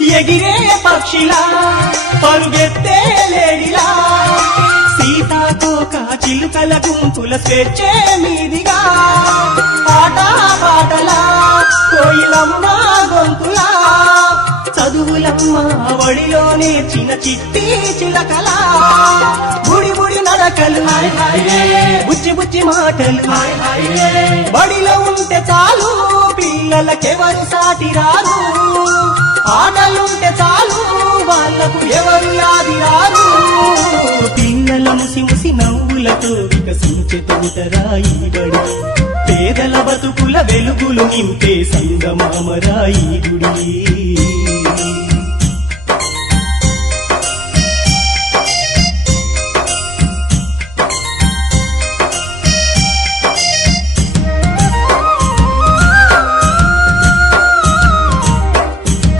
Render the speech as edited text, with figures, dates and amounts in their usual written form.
ఎగిరే పక్షిలా పరుగెత్తే లేడిలా సీతాకోక చిలుకల గుంపుల స్వేచ్ఛే మీదిగా ఆట పాటలా కోయిలమ్మ గొంతులా చదువులమ్మ వడిలో నేర్చిన చిట్టి చిలకలా బుడి బుడి నడకలు బుచ్చి బుచ్చి మాటలు బడిలో ఉంటే చాలు పిల్లలకెవరు సాటి రారు ఆటలుంటే చాలు వాళ్ళకు ఎవరు యాది రారు పిల్లల ముసి ముసి నవ్వులతో వికసించే తోటరాయి బడి పేదల బతుకుల వెలుగులు నింపే సంగమామరాయి గుడి